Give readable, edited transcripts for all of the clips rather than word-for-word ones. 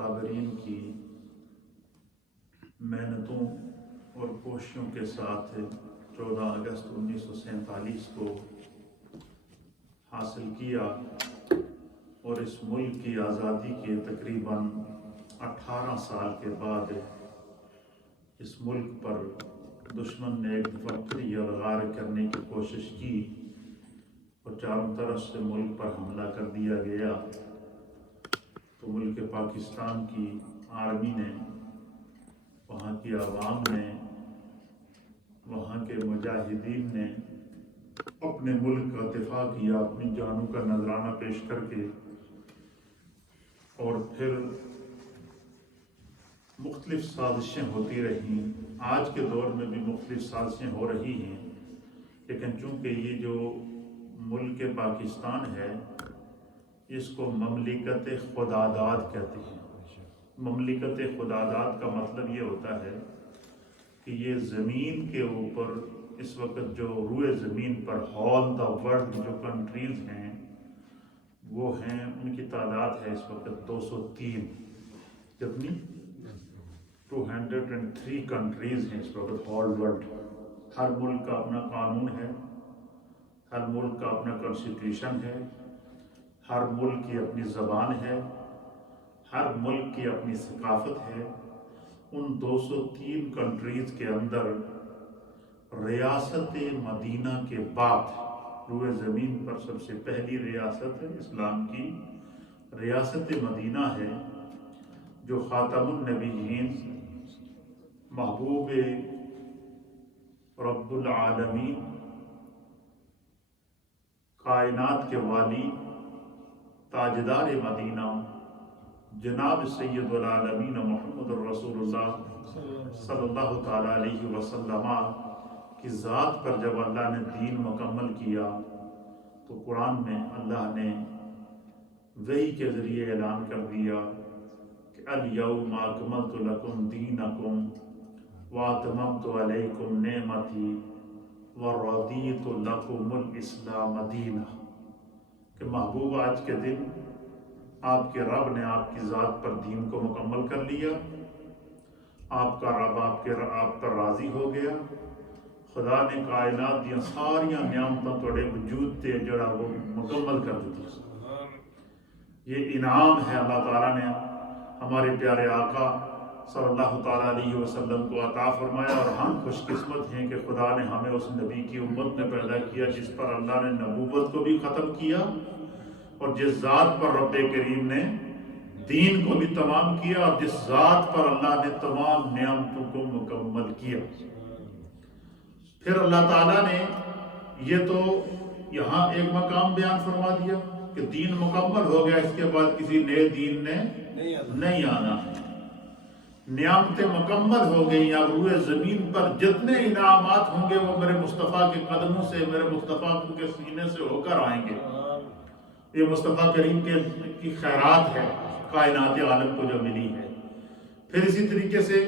اکابرین کی محنتوں اور کوششوں کے ساتھ 14 اگست 1947 کو حاصل کیا اور اس ملک کی آزادی کے تقریباً 18 سال کے بعد اس ملک پر دشمن نے ایک دفعہ پھر یلغار کرنے کی کوشش کی اور چاروں طرف سے ملک پر حملہ کر دیا گیا، تو ملک پاکستان کی آرمی نے، وہاں کی عوام نے، وہاں کے مجاہدین نے اپنے ملک کا دفاع کیا، اپنی جانوں کا نذرانہ پیش کر کے، اور پھر مختلف سازشیں ہوتی رہیں۔ آج کے دور میں بھی مختلف سازشیں ہو رہی ہیں، لیکن چونکہ یہ جو ملک پاکستان ہے اس کو مملکت خداداد کہتے ہیں۔ مملکت خداداد کا مطلب یہ ہوتا ہے کہ یہ زمین کے اوپر اس وقت جو روئے زمین پر آل دا ورلڈ جو کنٹریز ہیں وہ ہیں، ان کی تعداد ہے اس وقت 203۔ کتنی؟ 203 کنٹریز ہیں اس وقت آل ورلڈ۔ ہر ملک کا اپنا قانون ہے، ہر ملک کا اپنا کانسٹیٹیوشن ہے، ہر ملک کی اپنی زبان ہے، ہر ملک کی اپنی ثقافت ہے۔ ان 203 کنٹریز کے اندر ریاست مدینہ کے بعد روئے زمین پر سب سے پہلی ریاست اسلام کی ریاست مدینہ ہے، جو خاتم النبیین محبوب رب العالمین کائنات کے والی تاجدار مدینہ جناب سید العالمین محمد الرسول اللہ صلی اللہ تعالیٰ علیہ وسلم کی ذات پر جب اللہ نے دین مکمل کیا تو قرآن میں اللہ نے وحی کے ذریعے اعلان کر دیا کہ الیوم اکملت لکم دینکم واتممت علیکم نعمتی ورضیت لکم الاسلام دینا، کہ محبوب آج کے دن آپ کے رب نے آپ کی ذات پر دین کو مکمل کر لیا، آپ کا رب آپ پر راضی ہو گیا، خدا نے کائنات دیا ساریاں نعمتوں توڑے وجود تے جڑا وہ مکمل کر دیا۔ یہ انعام ہے اللہ تعالیٰ نے ہمارے پیارے آقا صلی اللہ تعالیٰ علیہ وسلم کو عطا فرمایا، اور ہم خوش قسمت ہیں کہ خدا نے ہمیں اس نبی کی امت میں پیدا کیا جس پر اللہ نے نبوت کو بھی ختم کیا اور جس ذات پر رب کریم نے دین کو بھی تمام کیا اور جس ذات پر اللہ نے تمام نعمتوں کو مکمل کیا۔ پھر اللہ تعالیٰ نے یہ تو یہاں ایک مقام بیان فرما دیا کہ دین مکمل ہو گیا، اس کے بعد کسی نئے دین نے نہیں آنا ہے۔ نعمتیں مکمل ہو گئی، اب روئے زمین پر جتنے انعامات ہوں گے وہ میرے مصطفیٰ کے قدموں سے، میرے مصطفیٰ کے سینے سے ہو کر آئیں گے۔ یہ مصطفیٰ کریم کی خیرات ہے کائنات عالم کو جو ملی ہے۔ پھر اسی طریقے سے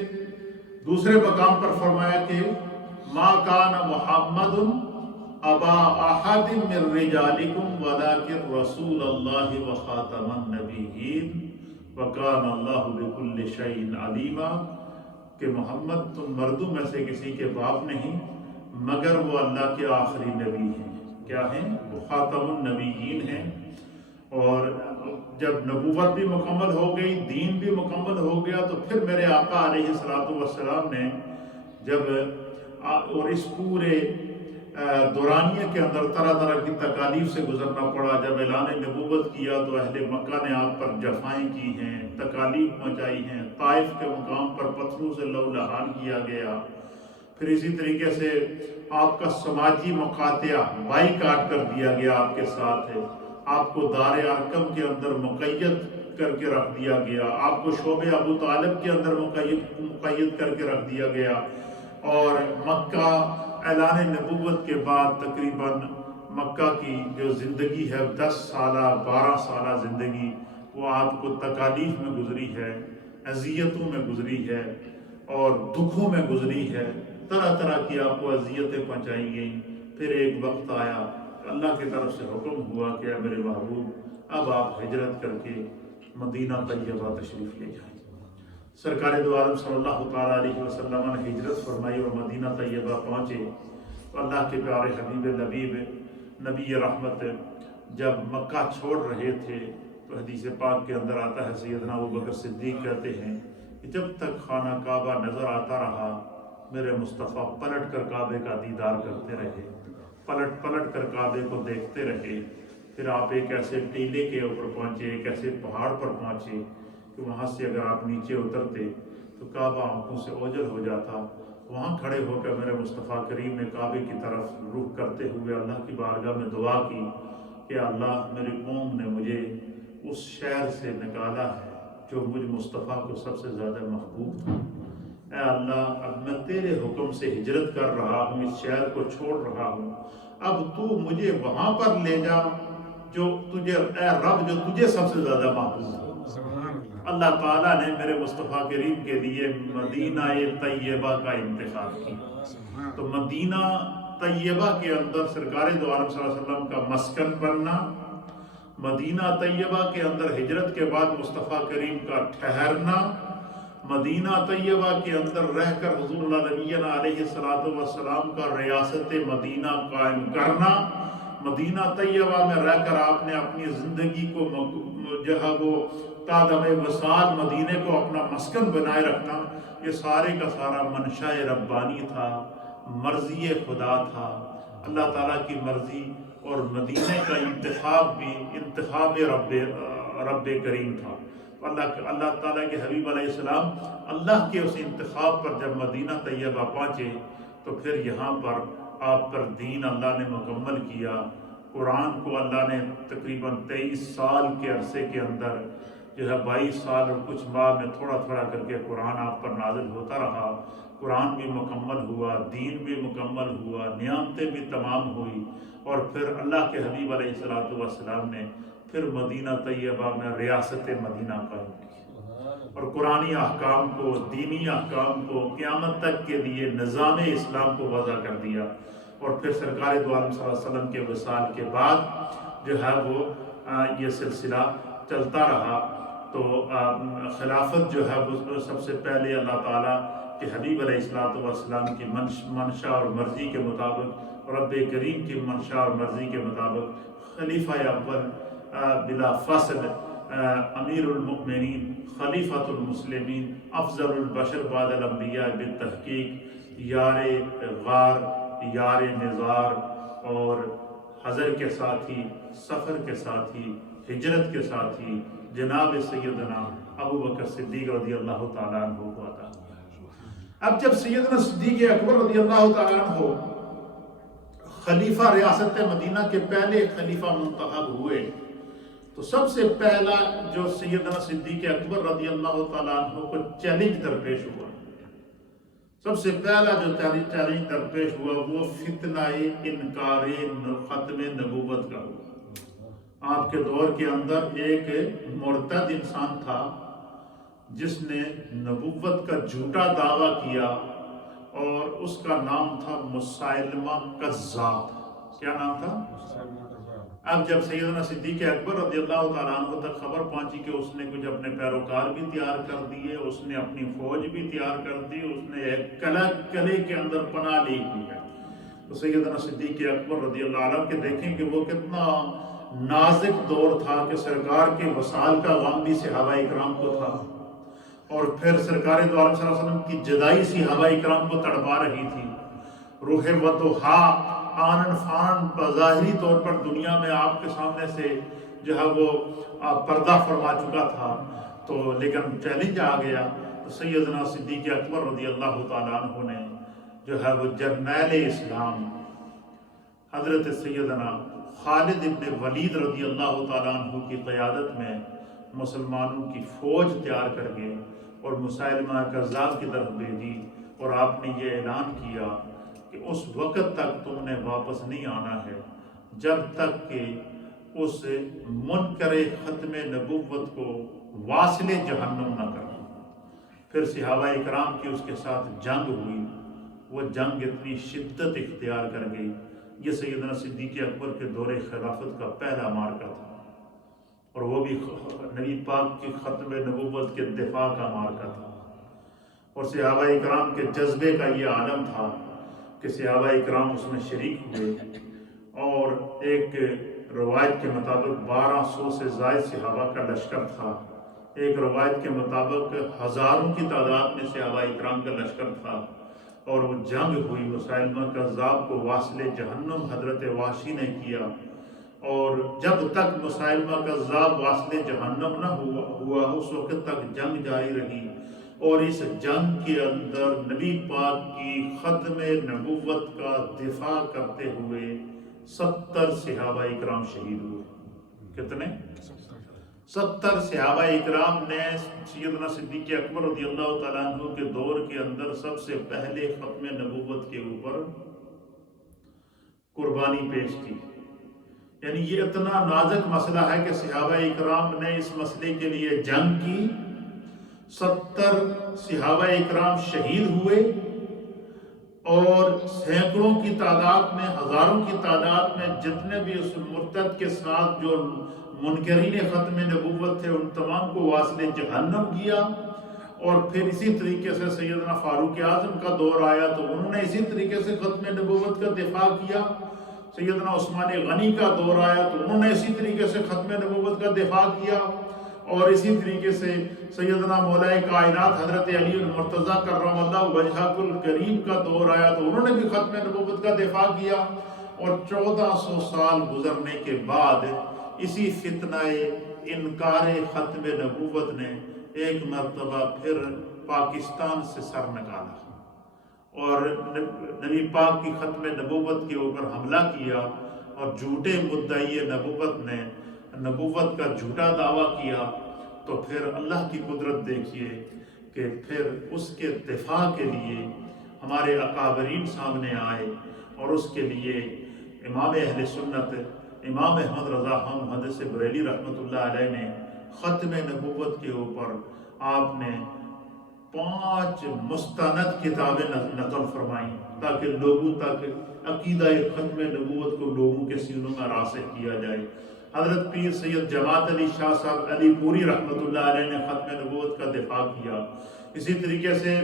دوسرے مقام پر فرمایا کہ ما کان محمد ابا احد من رجالکم ولکن رسول اللہ وخاتم النبیین وکان اللہ بکل شیء علیما، کہ محمد تم مردوں میں سے کسی کے باپ نہیں مگر وہ اللہ کے آخری نبی ہیں۔ کیا ہیں؟ وہ خاتم النبیین ہیں۔ اور جب نبوت بھی مکمل ہو گئی، دین بھی مکمل ہو گیا، تو پھر میرے آقا علیہ السلام نے جب اور اس پورے دورانیے کے اندر طرح طرح کی تکالیف سے گزرنا پڑا، جب اعلان نبوت کیا تو اہل مکہ نے آپ پر جفائیں کی ہیں، تکالیف مچائی ہیں، طائف کے مقام پر پتھروں سے لو لہان کیا گیا۔ پھر اسی طریقے سے آپ کا سماجی مقاطعہ بائیکاٹ کر دیا گیا، آپ کے ساتھ ہے، آپ کو دار ارقم کے اندر مقید کر کے رکھ دیا گیا، آپ کو شعبہ ابو طالب کے اندر مقید کر کے رکھ دیا گیا، اور مکہ اعلان نبوت کے بعد تقریباً مکہ کی جو زندگی ہے 10 سالہ 12 سالہ زندگی، وہ آپ کو تکالیف میں گزری ہے، اذیتوں میں گزری ہے اور دکھوں میں گزری ہے، طرح طرح کی آپ کو اذیتیں پہنچائی گئیں۔ پھر ایک وقت آیا اللہ کی طرف سے حکم ہوا کہ اے میرے محبوب اب آپ ہجرت کر کے مدینہ طیبہ تشریف لے جائیں۔ سرکار دو عالم صلی اللہ تعالیٰ علیہ وسلم نے ہجرت فرمائی اور مدینہ طیبہ پہنچے تو اللہ کے پیارے حبیب لبیب نبی رحمت جب مکہ چھوڑ رہے تھے تو حدیث پاک کے اندر آتا ہے، سیدنا ابوبکر صدیق کہتے ہیں کہ جب تک خانہ کعبہ نظر آتا رہا میرے مصطفیٰ پلٹ کر کعبے کا دیدار کرتے رہے، پلٹ پلٹ کر کعبے کو دیکھتے رہے۔ پھر آپ ایک ایسے ٹیلے کے اوپر پہنچے، ایک ایسے پہاڑ پر پہنچے کہ وہاں سے اگر آپ نیچے اترتے تو کعبہ آنکھوں سے اوجھل ہو جاتا۔ وہاں کھڑے ہو کر میرے مصطفیٰ کریم نے کعبے کی طرف رخ کرتے ہوئے اللہ کی بارگاہ میں دعا کی کہ اللہ میری قوم نے مجھے اس شہر سے نکالا ہے جو مجھ مصطفیٰ کو سب سے زیادہ محبوب تھا۔ اے اللہ اب میں تیرے حکم سے ہجرت کر رہا ہوں، اس شہر کو چھوڑ رہا ہوں، اب تو مجھے وہاں پر لے جا جو تجھے، اے رب جو تجھے سب سے زیادہ محبوب ہے۔ اللہ تعالیٰ نے میرے مصطفیٰ کریم کے لیے مدینہ طیبہ کا انتخاب کیا۔ تو مدینہ طیبہ کے اندر سرکار دو عالم صلی اللہ علیہ وسلم کا مسکن بننا، مدینہ طیبہ کے اندر ہجرت کے بعد مصطفیٰ کریم کا ٹھہرنا، مدینہ طیبہ کے اندر رہ کر حضور اللہ نبینا علیہ السلام کا ریاست مدینہ قائم کرنا، مدینہ طیبہ میں رہ کر آپ نے اپنی زندگی کو جو ہے وہ تادم وصال مدینے کو اپنا مسکن بنائے رکھنا، یہ سارے کا سارا منشاء ربانی تھا، مرضی خدا تھا، اللہ تعالیٰ کی مرضی، اور مدینے کا انتخاب بھی انتخاب رب کریم تھا۔ اللہ تعالیٰ کے حبیب علیہ السلام اللہ کے اس انتخاب پر جب مدینہ طیبہ پہنچے تو پھر یہاں پر آپ پر دین اللہ نے مکمل کیا۔ قرآن کو اللہ نے تقریباً 23 سال کے عرصے کے اندر جو ہے 22 سال اور کچھ ماہ میں تھوڑا تھوڑا کر کے قرآن آپ پر نازل ہوتا رہا۔ قرآن بھی مکمل ہوا، دین بھی مکمل ہوا، نعمتیں بھی تمام ہوئی، اور پھر اللہ کے حبیب علیہ السلام نے پھر مدینہ طیبہ میں ریاست مدینہ قائم کی اور قرآنی احکام کو، دینی احکام کو قیامت تک کے لیے نظام اسلام کو وضع کر دیا۔ اور پھر سرکار دو عالم صلی اللہ علیہ وسلم کے وصال کے بعد جو ہے وہ یہ سلسلہ چلتا رہا۔ تو خلافت جو ہے وہ سب سے پہلے اللہ تعالیٰ کہ حبیب علیہ السلام کی منشا اور مرضی کے مطابق، رب کریم کی منشا اور مرضی کے مطابق خلیفہ اول بلا فصل امیر المؤمنین خلیفۃ المسلمین افضل البشر بعد الانبیاء بالتحقیق، یار غار، یار نظار اور حضر کے ساتھی، سفر کے ساتھی، ہجرت کے ساتھی جناب سیدنا ابوبکر صدیق رضی اللہ تعالیٰ عنہ کو عطا ہوا۔ اب جب سیدنا صدیق اکبر رضی اللہ تعالیٰ عنہ خلیفہ ریاست مدینہ کے پہلے خلیفہ منتخب ہوئے تو سب سے پہلا جو سیدنا صدیق اکبر رضی اللہ تعالیٰ عنہ کو چیلنج درپیش ہوا، سب سے پہلا جو چیلنج درپیش ہوا وہ فتنہ انکار ختم نبوت کا ہوا۔ آپ کے دور کے اندر ایک مرتد انسان تھا جس نے نبوت کا جھوٹا دعویٰ کیا اور اس کا نام تھا مسیلمہ کذاب۔ کیا نام تھا؟ اب جب سیدنا صدیق اکبر رضی اللہ تعالیٰ عنہ تک خبر پہنچی کہ اس نے کچھ اپنے پیروکار بھی تیار کر دیے، اس نے اپنی فوج بھی تیار کر دی، اس نے ایک قلعے کے اندر پناہ لی ہوئی ہے، تو سیدنا صدیق اکبر رضی اللہ عنہ کے دیکھیں کہ وہ کتنا نازک دور تھا کہ سرکار کے وصال کا غم بھی صحابہ اکرام کو تھا، اور پھر سرکار دو عالم صلی اللہ علیہ وسلم کی جدائی صحابہ اکرام کو تڑپا رہی تھی۔ روح وضحا آنن فانن ظاہری طور پر دنیا میں آپ کے سامنے سے جو ہے وہ پردہ فرما چکا تھا، تو لیکن چیلنج آ گیا تو سیدنا صدیق اکبر رضی اللہ تعالیٰ عنہ نے جو ہے وہ جرنیل اسلام حضرت سیدنا خالد ابن ولید رضی اللہ تعالیٰ عنہ کی قیادت میں مسلمانوں کی فوج تیار کر کے اور مسیلمہ کذاب کی طرف بھیجی، اور آپ نے یہ اعلان کیا کہ اس وقت تک تم نے واپس نہیں آنا ہے جب تک کہ اس منکر ختم نبوت کو واصل جہنم نہ کرو۔ پھر صحابہ اکرام کی اس کے ساتھ جنگ ہوئی، وہ جنگ اتنی شدت اختیار کر گئی، یہ سیدنا صدیق اکبر کے دور خلافت کا پہلا معرکہ تھا، اور وہ بھی نبی پاک کی ختم نبوت کے دفاع کا مارکا تھا، اور صحابہ اکرام کے جذبے کا یہ عالم تھا کہ صحابہ اکرام اس میں شریک ہوئے، اور ایک روایت کے مطابق 1200 سے زائد صحابہ کا لشکر تھا، ایک روایت کے مطابق ہزاروں کی تعداد میں صحابہ اکرام کا لشکر تھا، اور وہ جنگ ہوئی۔ مسیلمہ کذاب کو واصل جہنم حضرت وحشی نے کیا، اور جب تک مسیلمہ کذاب واصل جہنم نہ ہوا اس وقت تک جنگ جاری رہی، اور اس جنگ کے اندر نبی پاک کی ختم نبوت کا دفاع کرتے ہوئے 70 صحابہ اکرام شہید ہوئے۔ کتنے؟ 70 صحابہ اکرام نے سیدنا صدیق اکبر رضی اللہ تعالیٰ عنہ کے دور کے اندر سب سے پہلے ختم نبوت کے اوپر قربانی پیش کی۔ یعنی یہ اتنا نازک مسئلہ ہے کہ صحابہ اکرام نے اس مسئلے کے لیے جنگ کی، 70 صحابہ اکرام شہید ہوئے، اور سینکڑوں کی تعداد میں، ہزاروں کی تعداد میں جتنے بھی اس مرتد کے ساتھ جو منکرین ختم نبوت تھے ان تمام کو واصل جہنم کیا۔ اور پھر اسی طریقے سے سیدنا فاروق اعظم کا دور آیا تو انہوں نے اسی طریقے سے ختم نبوت کا دفاع کیا۔ سیدنا عثمان غنی کا دور آیا تو انہوں نے اسی طریقے سے ختم نبوت کا دفاع کیا، اور اسی طریقے سے سیدنا مولا کائنات حضرت علی المرتضیٰ کرم اللہ وجہہ الکریم کا دور آیا تو انہوں نے بھی ختم نبوت کا دفاع کیا۔ اور 1400 سال گزرنے کے بعد اسی فتنہ انکار ختم نبوت نے ایک مرتبہ پھر پاکستان سے سر نکالا، اور نبی پاک کی ختم نبوت کے اوپر حملہ کیا، اور جھوٹے مدعی نبوت نے نبوت کا جھوٹا دعویٰ کیا۔ تو پھر اللہ کی قدرت دیکھیے کہ پھر اس کے دفاع کے لیے ہمارے اکابرین سامنے آئے، اور اس کے لیے امام اہل سنت امام احمد رضا خان محدث بریلی رحمۃ اللہ علیہ نے ختم نبوت کے اوپر آپ نے 5 مستند کتابیں نقل فرمائیں تاکہ لوگوں تک عقیدہ ختم نبوت کو لوگوں کے سینوں میں راسخ کیا جائے۔ حضرت پیر سید جماعت علی شاہ صاحب علی پوری رحمۃ اللہ علیہ نے ختم نبوت کا دفاع کیا۔ اسی طریقے سے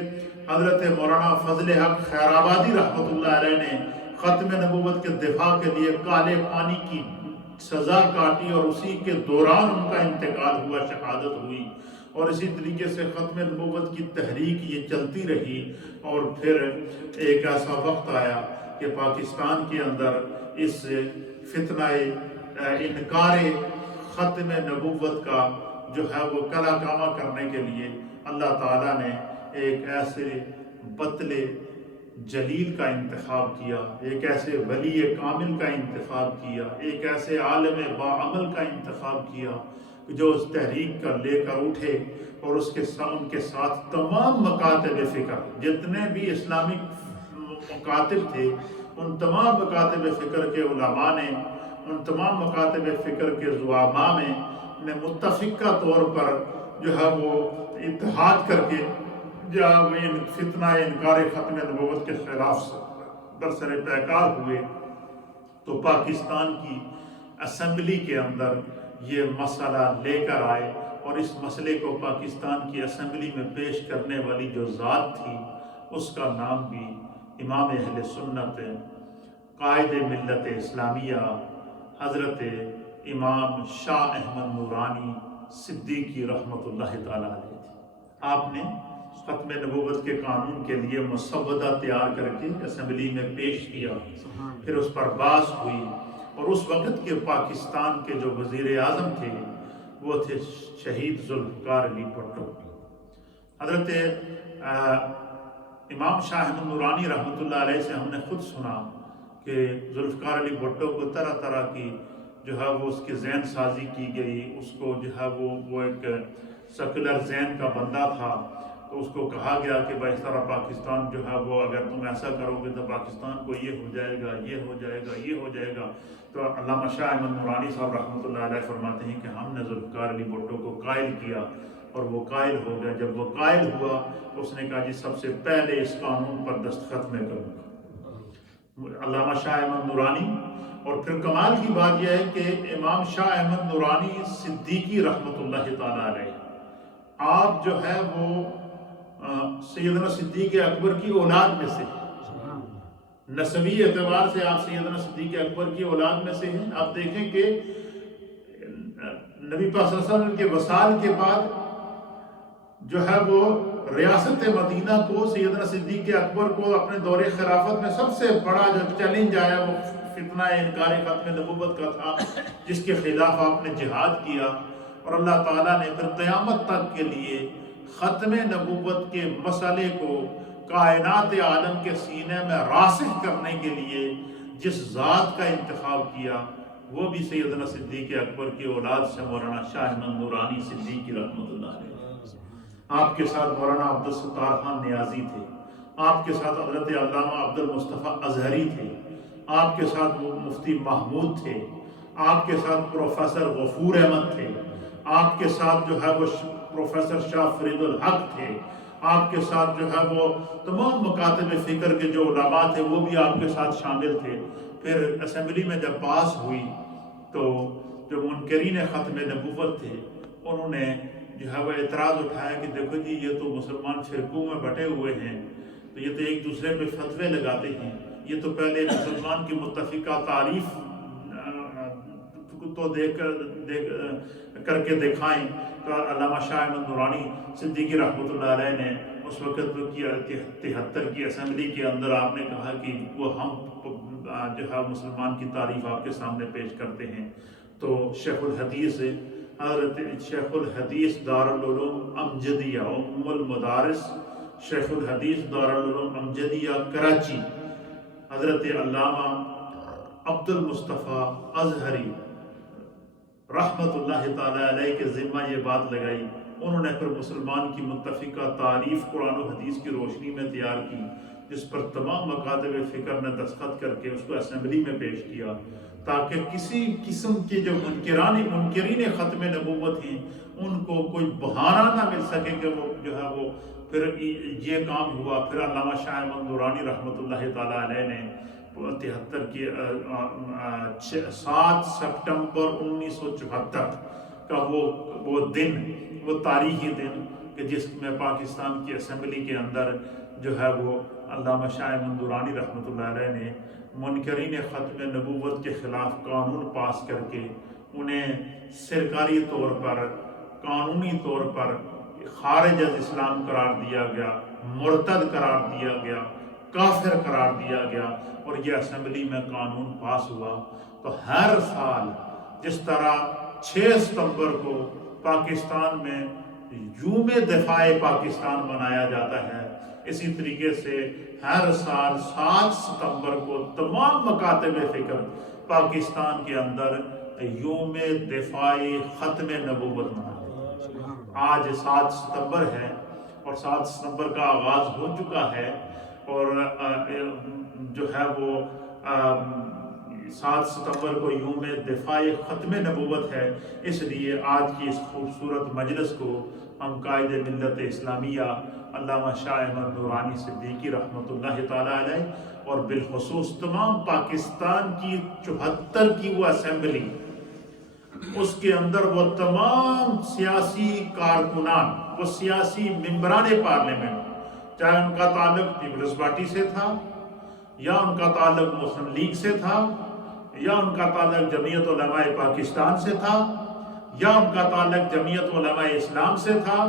حضرت مولانا فضل حق خیر آبادی رحمۃ اللہ علیہ نے ختم نبوت کے دفاع کے لیے کالے پانی کی سزا کاٹی، اور اسی کے دوران ان کا انتقال ہوا، شہادت ہوئی۔ اور اسی طریقے سے ختم نبوت کی تحریک یہ چلتی رہی، اور پھر ایک ایسا وقت آیا کہ پاکستان کے اندر اس فتنہ انکار ختم نبوت کا جو ہے وہ کلا کامہ کرنے کے لیے اللہ تعالیٰ نے ایک ایسے بطل جلیل کا انتخاب کیا، ایک ایسے ولی کامل کا انتخاب کیا، ایک ایسے عالم باعمل کا انتخاب کیا جو اس تحریک کا لے کر اٹھے، اور اس کے ان کے ساتھ تمام مکاتب فکر جتنے بھی اسلامی مکاتب تھے ان تمام مکاتب فکر کے علماء نے، ان تمام مکاتب فکر کے زعماء نے متفقہ طور پر جو ہے وہ اتحاد کر کے جب فتنہ انکار ختم نبوت کے خلاف برسر پیکار ہوئے تو پاکستان کی اسمبلی کے اندر یہ مسئلہ لے کر آئے، اور اس مسئلے کو پاکستان کی اسمبلی میں پیش کرنے والی جو ذات تھی اس کا نام بھی امام اہل سنت قائد ملت اسلامیہ حضرت امام شاہ احمد نورانی صدیقی رحمۃ اللہ تعالیٰ علیہ تھی۔ آپ نے ختم نبوت کے قانون کے لیے مسودہ تیار کر کے اسمبلی میں پیش کیا، پھر اس پر بحث ہوئی، اور اس وقت کے پاکستان کے جو وزیر اعظم تھے وہ تھے شہید ذوالفقار علی بھٹو۔ حضرت امام شاہ احمد نورانی رحمۃ اللہ علیہ سے ہم نے خود سنا کہ ذوالفقار علی بھٹو کو طرح طرح کی جو ہے وہ اس کی ذہن سازی کی گئی، اس کو جو ہے وہ ایک سیکولر ذہن کا بندہ تھا، تو اس کو کہا گیا کہ بھائی اس طرح پاکستان جو ہے وہ اگر تم ایسا کرو گے تو پاکستان کو یہ ہو جائے گا، یہ ہو جائے گا، یہ ہو جائے گا۔ تو علامہ شاہ احمد نورانی صاحب رحمۃ اللہ علیہ فرماتے ہیں کہ ہم نے ذوالفقار علی بھٹو کو قائل کیا، اور وہ قائل ہو گیا۔ جب وہ قائل ہوا تو اس نے کہا جی سب سے پہلے اس قانون پر دستخط میں کروں گا۔ علامہ شاہ احمد نورانی. اور پھر کمال کی بات یہ ہے کہ امام شاہ احمد نورانی صدیقی رحمۃ اللہ تعالیٰ علیہ، آپ جو ہے وہ سیدنا صدیق اکبر کی اولاد میں سے، نسبی اعتبار سے آپ سیدنا صدیق اکبر کی اولاد میں سے ہیں. آپ دیکھیں کہ نبی پاک صلی اللہ علیہ وسلم کے وصال کے بعد جو ہے وہ ریاست مدینہ کو سیدنا صدیق اکبر کو اپنے دور خلافت میں سب سے بڑا جو چیلنج آیا وہ فتنہ انکار ختم نبوت کا تھا، جس کے خلاف آپ نے جہاد کیا. اور اللہ تعالیٰ نے پھر قیامت تک کے لیے ختم نبوت کے مسئلے کو کائنات عالم کے سینے میں راسخ کرنے کے لیے جس ذات کا انتخاب کیا وہ بھی سیدنا صدیق اکبر کی اولاد سے مولانا شاہ احمد نورانی صدیقی رحمۃ اللہ علیہ. آپ کے ساتھ مولانا عبدالستار خان نیازی تھے، آپ کے ساتھ حضرت علامہ عبد المصطفیٰ اظہری تھے، آپ کے ساتھ مفتی محمود تھے، آپ کے ساتھ پروفیسر غفور احمد تھے، آپ کے ساتھ جو ہے وہ پروفیسر شاہ فرید الحق تھے، آپ کے ساتھ جو ہے وہ تمام مکاتب فکر کے جو علماء تھے وہ بھی آپ کے ساتھ شامل تھے. پھر اسمبلی میں جب پاس ہوئی تو جو منکرین ختم نبوت تھے انہوں نے جو ہے وہ اعتراض اٹھایا کہ دیکھو جی یہ تو مسلمان فرقوں میں بٹے ہوئے ہیں، تو یہ تو ایک دوسرے پہ فتوے لگاتے ہیں، یہ تو پہلے مسلمان کی متفقہ تعریف تو کر کے دکھائیں. تو علامہ شاہ احمد نورانی صدیقی رحمۃ اللہ علیہ نے اس وقت کی 73 کی اسمبلی کے اندر آپ نے کہا کہ وہ ہم جو ہے مسلمان کی تعریف آپ کے سامنے پیش کرتے ہیں. تو شیخ الحدیث حضرت شیخ الحدیث دارالعلوم امجدیہ ام المدارس شیخ الحدیث دارالعلوم امجدیہ کراچی حضرت علامہ عبد المصطفیٰ اظہری رحمت اللہ تعالیٰ علیہ کے ذمہ یہ بات لگائی. انہوں نے پھر مسلمان کی متفقہ تعریف قرآن و حدیث کی روشنی میں تیار کی، جس پر تمام مکاتب فکر نے دستخط کر کے اس کو اسمبلی میں پیش کیا تاکہ کسی قسم کے جو منکرین ختم نبوت ہیں ان کو کوئی بہانہ نہ مل سکے کہ وہ جو ہے وہ پھر یہ کام ہوا. پھر علامہ شاہ احمد نورانی رحمۃ اللہ تعالیٰ علیہ نے 73 کی 7 سپٹمبر 1974 کا وہ دن، وہ تاریخی دن کہ جس میں پاکستان کی اسمبلی کے اندر جو ہے وہ علامہ شاہ احمد نورانی رحمۃ اللہ علیہ نے منکرین ختم نبوت کے خلاف قانون پاس کر کے انہیں سرکاری طور پر قانونی طور پر خارج از اسلام قرار دیا گیا، مرتد قرار دیا گیا، کافر قرار دیا گیا. اور یہ اسمبلی میں قانون پاس ہوا. تو ہر سال جس طرح 6 ستمبر کو پاکستان میں یوم دفاع پاکستان منایا جاتا ہے، اسی طریقے سے ہر سال 7 ستمبر کو تمام مکاتب فکر پاکستان کے اندر یوم دفاع ختم نبوت مناتے ہیں. آج 7 ستمبر ہے اور 7 ستمبر کا آغاز ہو چکا ہے اور جو ہے وہ 7 ستمبر کو یوم دفاع ختم نبوت ہے. اس لیے آج کی اس خوبصورت مجلس کو ہم قائد ملت اسلامیہ علامہ شاہ احمد نورانی صدیقی رحمۃ اللہ تعالیٰ علیہ اور بالخصوص تمام پاکستان کی 74 کی وہ اسمبلی، اس کے اندر وہ تمام سیاسی کارکنان، وہ سیاسی ممبران پارلیمنٹ، چاہے ان کا تعلق پیپلز پارٹی سے تھا یا ان کا تعلق مسلم لیگ سے تھا یا ان کا تعلق جمعیت علماء پاکستان سے تھا یا ان کا تعلق جمعیت علماء اسلام سے تھا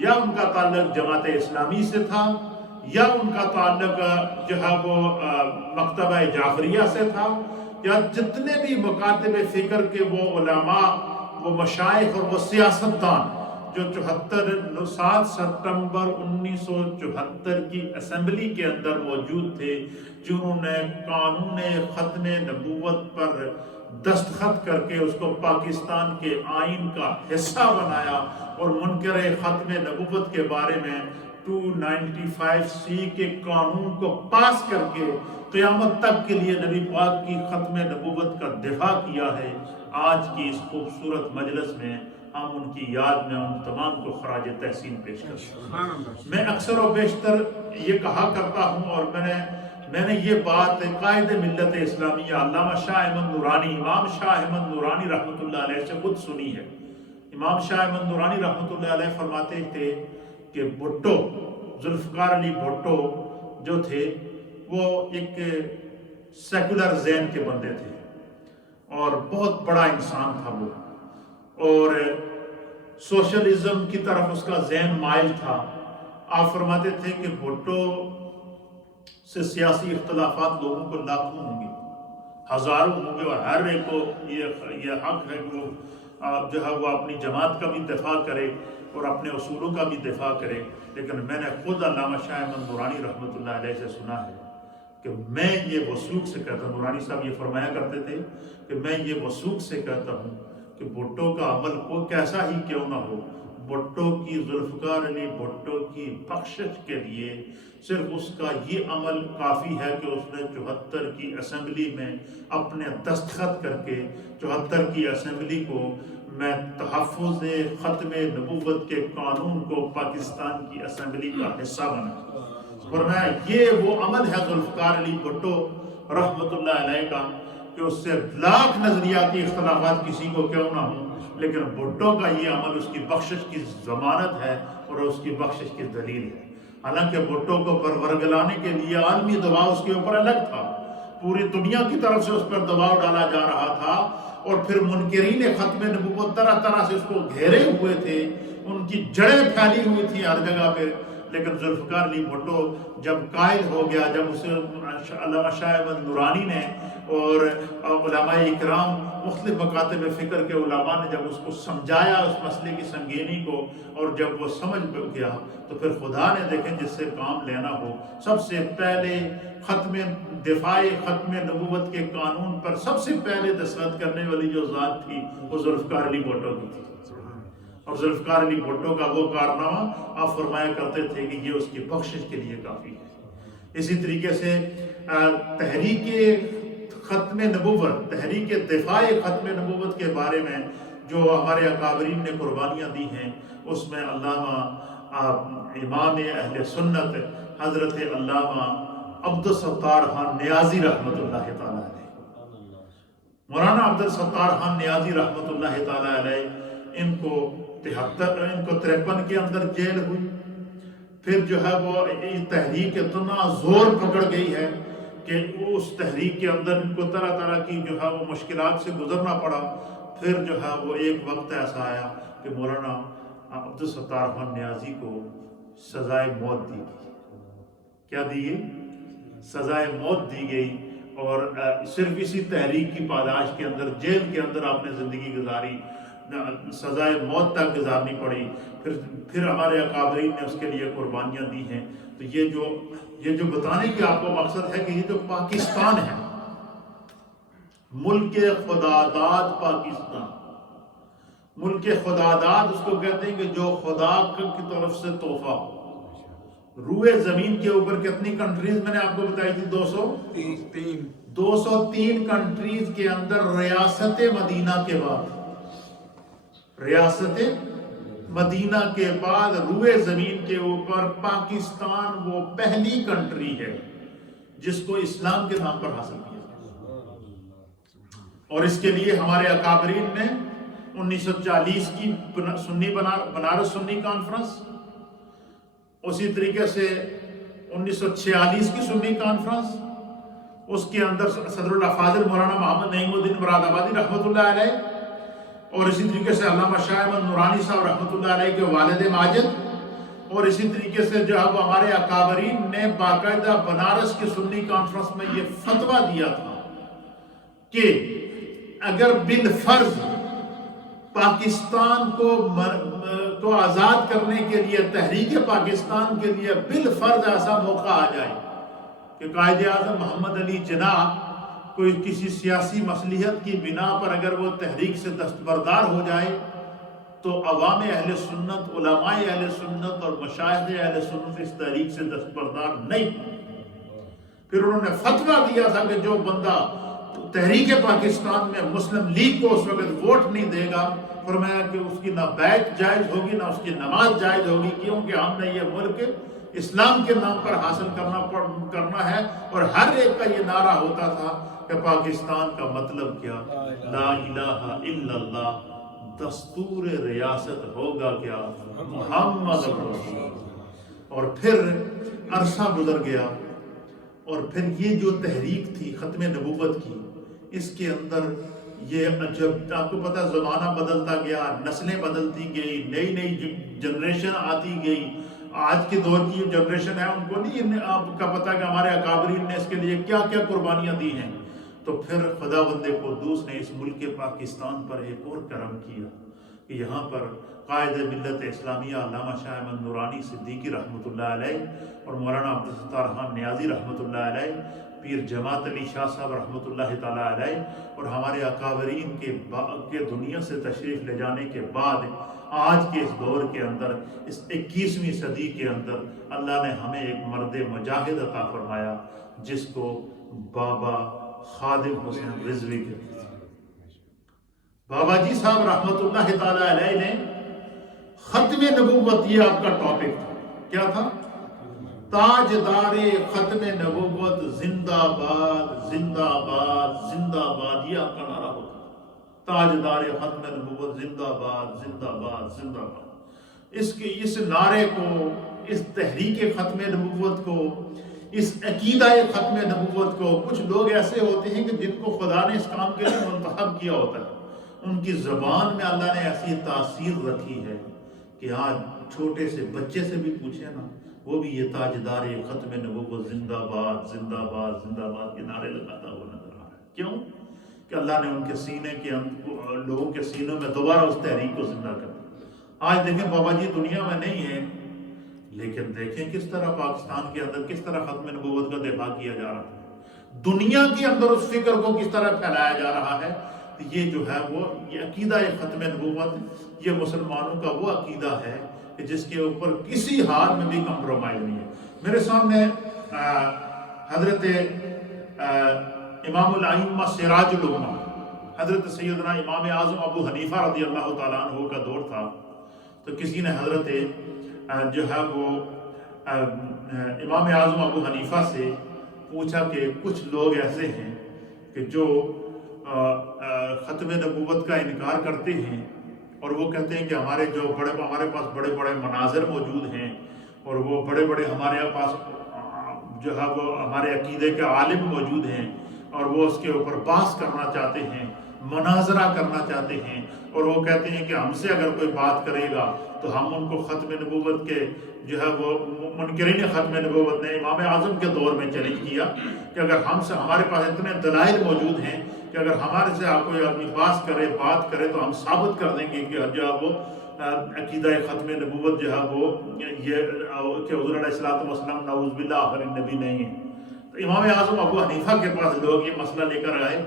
یا ان کا تعلق جماعت اسلامی سے تھا یا ان کا تعلق جو ہے وہ مکتبہ جعفریہ سے تھا، یا جتنے بھی مکاتب فکر کے وہ علماء، وہ مشائخ اور وہ سیاستدان جو 7 ستمبر 1974 کی اسمبلی کے اندر موجود تھے، جنہوں نے قانون ختم نبوت پر دستخط کر کے اس کو پاکستان کے آئین کا حصہ بنایا اور منکر ختم نبوت کے بارے میں 295C کے قانون کو پاس کر کے قیامت تک کے لیے نبی پاک کی ختم نبوت کا دفاع کیا ہے. آج کی اس خوبصورت مجلس میں ہم ان کی یاد میں ان تمام کو خراج تحسین پیش کرتے ہیں. میں اکثر و بیشتر یہ کہا کرتا ہوں اور میں نے میں نے یہ بات قائد ملت اسلامیہ علامہ شاہ احمد نورانی، امام شاہ احمد نورانی رحمۃ اللہ علیہ سے خود سنی ہے۔ امام شاہ احمد نورانی رحمۃ اللہ علیہ فرماتے تھے کہ بھٹو، ذوالفقار علی بھٹو جو تھے وہ ایک سیکولر ذہن کے بندے تھے اور بہت بڑا انسان تھا وہ، اور سوشلزم کی طرف اس کا ذہن مائل تھا۔ آپ فرماتے تھے کہ بھٹو سے سیاسی اختلافات لوگوں کو لاکھوں ہوں گے، ہزاروں ہوں گے، اور ہر ایک کو یہ حق ہے کہ وہ جو ہے وہ اپنی جماعت کا بھی دفاع کرے اور اپنے اصولوں کا بھی دفاع کرے، لیکن میں نے خود علامہ شاہ احمد نورانی رحمۃ اللہ علیہ سے سنا ہے کہ میں یہ وثوق سے کہتا ہوں، نورانی صاحب یہ فرمایا کرتے تھے کہ میں یہ وثوق سے کہتا ہوں کہ بھٹو کا عمل کو کیسا ہی کیوں نہ ہو، بھٹو کی، ذوالفقار علی بھٹو کی بخشش کے لیے صرف اس کا یہ عمل کافی ہے کہ اس نے 74 کی اسمبلی میں اپنے دستخط کر کے 74 کی اسمبلی کو میں تحفظ ختم نبوت کے قانون کو پاکستان کی اسمبلی کا حصہ بنا، فرمایا یہ وہ عمل ہے ذوالفقار علی بھٹو رحمۃ اللہ علیہ کا کہ اس سے لاکھ نظریاتی اختلافات کسی کو کیوں نہ ہوں، لیکن بھٹو کا یہ عمل اس کی بخشش کی ضمانت ہے اور اس کی بخشش کی دلیل ہے۔ حالانکہ بھٹو کو ورگلانے کے لیے عالمی دباؤ اس کے اوپر الگ تھا، پوری دنیا کی طرف سے اس پر دباؤ ڈالا جا رہا تھا، اور پھر منکرین ختم نبوت طرح طرح سے اس کو گھیرے ہوئے تھے، ان کی جڑیں پھیلی ہوئی تھیں ہر جگہ پہ، لیکن ذوالفقار علی بھٹو جب قائل ہو گیا، جب اسے علامہ شاہ احمد نورانی نے اور علماء اکرام مختلف مکاتب فکر کے علماء نے جب اس کو سمجھایا اس مسئلے کی سنگینی کو، اور جب وہ سمجھ گیا تو پھر خدا نے دیکھیں جس سے کام لینا ہو، سب سے پہلے دفاع ختم نبوت کے قانون پر سب سے پہلے دستخط کرنے والی جو ذات تھی وہ ذوالفقار علی بھٹو کی تھی، اور ذوالفقار علی بھٹو کا وہ کارنامہ آپ فرمایا کرتے تھے کہ یہ اس کی بخشش کے لیے کافی ہے۔ اسی طریقے سے تحریک ختم نبوت، تحریک دفاع ختم نبوت کے بارے میں جو ہمارے اکابرین نے قربانیاں دی ہیں، اس میں علامہ امام اہل سنت حضرت علامہ عبدالستار خان نیازی رحمۃ اللہ تعالیٰ علیہ، مولانا عبدالستار خان نیازی رحمۃ اللہ تعالیٰ علیہ، ان کو 53 کے اندر جیل ہوئی، پھر جو ہے وہ تحریک اتنا زور پکڑ گئی ہے کہ اس تحریک کے اندر ان کو طرح طرح کی جو ہے وہ مشکلات سے گزرنا پڑا، پھر جو ہے وہ ایک وقت ایسا آیا کہ مولانا عبدالستار خان نیازی کو سزائے موت دی گئی۔ کیا دی گئی؟ سزائے موت دی گئی، اور صرف اسی تحریک کی پاداش کے اندر، جیل کے اندر آپ نے زندگی گزاری، سزائے موت تک گزارنی پڑی۔ پھر ہمارے اکابرین نے اس کے لیے قربانیاں دی ہیں۔ تو یہ جو بتانے کی آپ کو مقصد ہے کہ یہ جو پاکستان ہے، ملک خدا داد پاکستان، ملک خدا داد اس کو کہتے ہیں کہ جو خدا کی طرف سے تحفہ ہو۔ روئے زمین کے اوپر کتنی کنٹریز میں نے آپ کو بتائی تھی؟ 203 کنٹریز کے اندر ریاست مدینہ کے بعد، ریاست مدینہ کے بعد روئے زمین کے اوپر پاکستان وہ پہلی کنٹری ہے جس کو اسلام کے نام پر حاصل کیا، اور اس کے لیے ہمارے اکابرین نے 1940 کی بنارس سنی کانفرنس، اسی طریقے سے 1946 کی سنی کانفرنس، اس کے اندر صدر الافاضل مولانا محمد نعیم الدین مراد آبادی رحمۃ اللہ علیہ، اور اسی طریقے سے علامہ شاہ احمد نورانی صاحب رحمۃ اللہ علیہ کے والد ماجد، اور اسی طریقے سے جو ہے وہ ہمارے اکابرین نے باقاعدہ بنارس کی سنی کانفرنس میں یہ فتویٰ دیا تھا کہ اگر بالفرض پاکستان کو آزاد کرنے کے لیے، تحریک پاکستان کے لیے بالفرض ایسا موقع آ جائے کہ قائد اعظم محمد علی جناح کوئی کسی سیاسی مصلحت کی بنا پر اگر وہ تحریک سے دستبردار ہو جائے، تو عوام اہل سنت، علماء اہل سنت اور مشائخ اہل سنت اس تحریک سے دستبردار نہیں۔ پھر انہوں نے فتویٰ دیا تھا کہ جو بندہ تحریک پاکستان میں مسلم لیگ کو اس وقت ووٹ نہیں دے گا، فرمایا کہ اس کی نہ بیعت جائز ہوگی نہ اس کی نماز جائز ہوگی، کیونکہ ہم نے یہ ملک اسلام کے نام پر حاصل کرنا ہے، اور ہر ایک کا یہ نعرہ ہوتا تھا کہ پاکستان کا مطلب کیا؟ لا الہ الا اللہ، دستور ریاست ہوگا کیا؟ محمد رسول اللہ۔ اور پھر عرصہ گزر گیا، اور پھر یہ جو تحریک تھی ختم نبوت کی، اس کے اندر یہ جب آپ کو پتہ زمانہ بدلتا گیا، نسلیں بدلتی گئی، نئی نئی جنریشن آتی گئی۔ آج کے دور کی جو جنریشن ہے ان کو نہیں آپ کا پتہ کہ ہمارے اکابرین نے اس کے لیے کیا کیا قربانیاں دی ہیں۔ تو پھر خداوند قدوس نے اس ملک پاکستان پر ایک اور کرم کیا کہ یہاں پر قائد ملت اسلامیہ علامہ شاہ احمد نورانی صدیقی رحمۃ اللہ علیہ اور مولانا عبدالستار خان نیازی رحمۃ اللہ علیہ، پیر جماعت علی شاہ صاحب رحمۃ اللہ تعالیٰ علیہ، اور ہمارے اکابرین کے دنیا سے تشریف لے جانے کے بعد آج کے اس دور کے اندر، اس 21ویں صدی کے اندر اللہ نے ہمیں ایک مرد مجاہد عطا فرمایا جس کو بابا خادم حسین رضوی کہتے ہیں۔ بابا جی صاحب رحمۃ اللہ تعالیٰ علیہ نے ختم نبوت، یہ آپ کا ٹاپک تھا، کیا تھا؟ تاجدار ختم نبوت زندہ باد، زندہ باد، زندہ باد، یہ آپ کا نعرہ ہوتا ہے۔ تاجدار ختم نبوت زندہ باد، زندہ باد، زندہ باد۔ اس نعرے کو، اس تحریک ختم نبوت کو، اس عقیدہ ختم نبوت کو، کچھ لوگ ایسے ہوتے ہیں کہ جن کو خدا نے اس کام کے لیے منتخب کیا ہوتا ہے، ان کی زبان میں اللہ نے ایسی تاثیر رکھی ہے کہ آج چھوٹے سے بچے سے بھی پوچھے نا، وہ بھی یہ تاجدار ختم نبوت زندہ باد، زندہ باد، زندہ باد کے نعرے لگاتا ہوا نظر آ رہا ہے۔ کیوں؟ کہ اللہ نے ان کے سینے کے لوگوں کے سینوں میں دوبارہ اس تحریک کو زندہ کر دیا۔ آج دیکھیں بابا جی دنیا میں نہیں ہیں، لیکن دیکھیں کس طرح پاکستان کے اندر کس طرح ختم نبوت کا دفاع کیا جا رہا ہے، دنیا کے اندر اس فکر کو کس طرح پھیلایا جا رہا ہے۔ یہ جو ہے وہ یہ عقیدہ ختم نبوت، یہ مسلمانوں کا وہ عقیدہ ہے کہ جس کے اوپر کسی حال میں بھی کمپرومائز نہیں ہے۔ میرے سامنے حضرت امام الائمہ سراج الامہ حضرت سیدنا امام اعظم ابو حنیفہ رضی اللہ تعالیٰ عنہ کا دور تھا، تو کسی نے حضرت جو ہے وہ امام اعظم ابو حنیفہ سے پوچھا کہ کچھ لوگ ایسے ہیں کہ جو ختم نبوت کا انکار کرتے ہیں، اور وہ کہتے ہیں کہ ہمارے پاس بڑے بڑے مناظر موجود ہیں، اور وہ بڑے بڑے ہمارے پاس جو ہے وہ ہمارے عقیدے کے عالم موجود ہیں، اور وہ اس کے اوپر بحث کرنا چاہتے ہیں، مناظرہ کرنا چاہتے ہیں، اور وہ کہتے ہیں کہ ہم سے اگر کوئی بات کرے گا تو ہم ان کو ختم نبوت کے جو ہے وہ منکرین ختم نبوت نے امام اعظم کے دور میں چیلنج کیا کہ اگر ہمارے پاس اتنے دلائل موجود ہیں کہ اگر ہمارے سے کوئی آدمی بات کرے تو ہم ثابت کر دیں گے کہ جو ہے وہ عقیدہ ختم نبوت جو ہے وہ یہ کہ حضور علیہ الصلوۃ والسلام نعوذ باللہ آخر نبی نہیں ہے۔ تو امام اعظم ابو حنیفہ کے پاس لوگ یہ مسئلہ لے کر آئے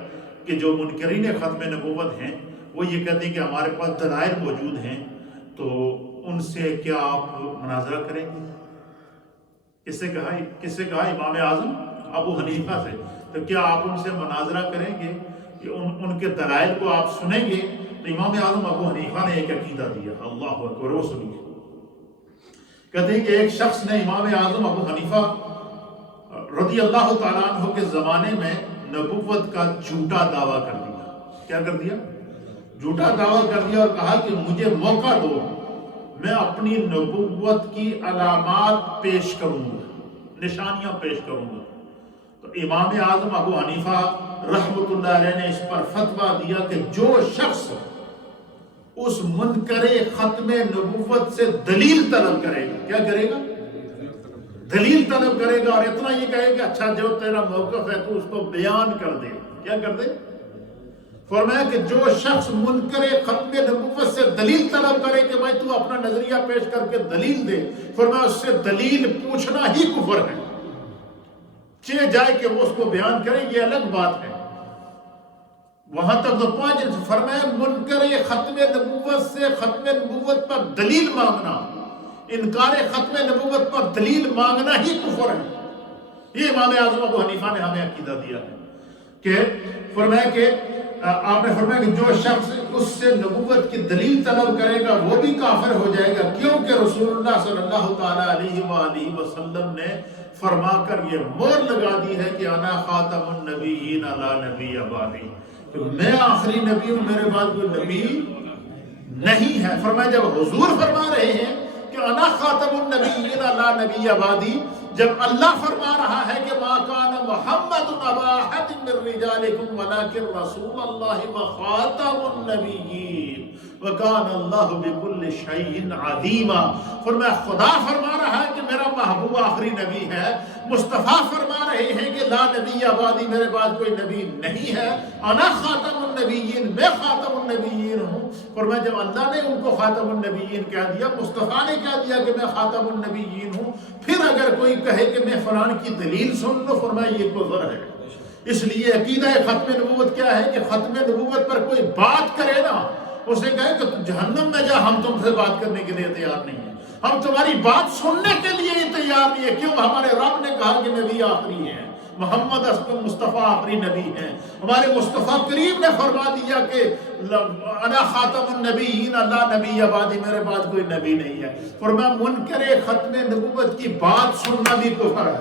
کہ جو منکرین ختم نبوت ہیں وہ یہ کہتے ہیں کہ ہمارے پاس دلائل موجود ہیں، تو ان سے کیا آپ مناظرہ کریں گے؟ کس سے کہا؟ امام اعظم ابو حنیفہ سے۔ تو کیا آپ ان سے مناظرہ کریں گے کہ ان کے دلائل کو آپ سنیں گے؟ تو امام اعظم ابو حنیفہ نے ایک عقیدہ دیا، اللہ اکبر، وہ سنیے۔ کہتے ہیں کہ ایک شخص نے امام اعظم ابو حنیفہ رضی اللہ تعالیٰ عنہ کے زمانے میں نبوت کا جھوٹا دعویٰ کر دیا۔ کیا کر دیا؟ جھوٹا دعویٰ کر دیا، اور کہا کہ مجھے موقع دو، میں اپنی نبوت کی علامات پیش کروں گا، نشانیاں پیش کروں گا۔ تو امام اعظم ابو حنیفہ رحمۃ اللہ علیہ نے اس پر فتویٰ دیا کہ جو شخص اس منکر ختم نبوت سے دلیل طلب کرے گا، کیا کرے گا؟ دلیل طلب کرے گا، اور اتنا یہ کہے کہ اچھا جو تیرا موقف ہے تو اس کو بیان کر دے۔ کیا کر دے؟ فرمایا کہ جو شخص منکر ختم نبوت سے دلیل طلب کرے کہ بھائی تو اپنا نظریہ پیش کر کے دلیل دے، فرمایا اس سے دلیل پوچھنا ہی کفر ہے، چہ جائے کہ وہ اس کو بیان کرے یہ الگ بات ہے۔ وہاں تک تو پہنچ، فرمایا منکر ختم نبوت سے ختم نبوت پر دلیل مانگنا، انکار ختم نبوت پر دلیل مانگنا ہی کفر ہے۔ یہ امام اعظم ابو حنیفہ نے ہمیں عقیدہ دیا ہے۔ کہ فرمایا کہ آپ نے فرمایا کہ جو شخص اس سے نبوت کی دلیل طلب کرے گا وہ بھی کافر ہو جائے گا، کیونکہ رسول اللہ صلی اللہ تعالیٰ علیہ وآلہ وسلم نے فرما کر یہ مہر لگا دی ہے کہ انا خاتم النبیین لا نبی بعدی، کہ میں آخری نبی ہوں، میرے بعد کوئی نبی نہیں ہے۔ فرمایا جب حضور فرما رہے ہیں کہ انا خاتم النبیین لا نبی بعدی، جب اللہ فرما رہا ہے کہ ما کان محمد ابا احد من رجالکم ولکن رسول اللہ وخاتم النبیین وکان اللہ بکل شیء علیما، فرمایا خدا فرما رہا ہے کہ میرا محبوب آخری نبی ہے، مصطفیٰ فرما رہے ہیں کہ لا نبی بعدی، میرے بعد کوئی نبی نہیں ہے، انا خاتم النبیین، میں خاتم النبیین ہوں۔ فرمایا جب اللہ نے ان کو خاتم النبیین کہہ دیا، مصطفیٰ نے کہہ دیا کہ میں خاتم النبیین ہوں، پھر اگر کوئی کہے کہ میں فلان کی دلیل سن لو، فرمایا یہ کفر ہے۔ اس لیے عقیدہ ختم نبوت کیا ہے کہ ختم نبوت پر کوئی بات کرے نا، اسے کہے کہ جہنم میں جا، ہم تم سے بات کرنے کے لیے تیار نہیں ہیں، ہم تمہاری بات سننے کے لیے ہی تیار نہیں ہے۔ کیوں؟ ہمارے رب نے کہا کہ نبی آخری ہے، محمد مصطفیٰ آخری نبی ہیں، ہمارے مصطفیٰ کریم نے فرما دیا کہ انا خاتم النبیین لا نبی بعدی، میرے بعد کوئی نبی نہیں ہے۔ فرمایا منکر ختم نبوت کی بات سننا بھی کفر ہے،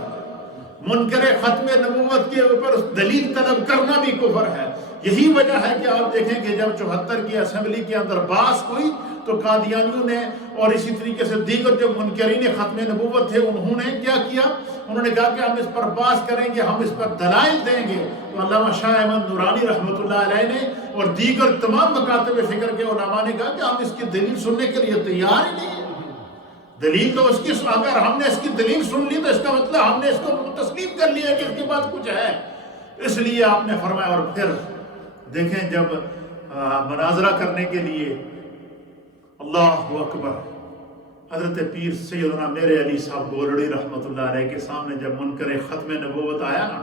منکر ختم نبوت کے اوپر دلیل طلب کرنا بھی کفر ہے۔ یہی وجہ ہے کہ آپ دیکھیں کہ جب 74 کی اسمبلی کے اندر بحث ہوئی تو قادیانیوں نے اور اسی طریقے سے دیگر جو منکرین ختم نبوت تھے انہوں نے کیا کیا، انہوں نے کہا کہ ہم اس پر بحث کریں گے، ہم اس پر دلائل دیں گے۔ تو علامہ شاہ احمد نورانی رحمۃ اللہ علیہ نے اور دیگر تمام مکاتب فکر کے علماء نے کہا کہ ہم اس کی دلیل سننے کے لیے تیار ہی نہیں ہیں۔ دلیل تو اس کی، اگر ہم نے اس کی دلیل سن لی تو اس کا مطلب ہم نے اس کو تسلیم کر لیا کہ اس کے بعد کچھ ہے۔ اس لیے آپ نے فرمایا، اور پھر دیکھیں جب مناظرہ کرنے کے لیے اللہ اکبر حضرت پیر سیدنا میرے علی صاحب گولڑی رحمۃ اللہ علیہ کے سامنے جب منکر ختم نبوت آیا نا،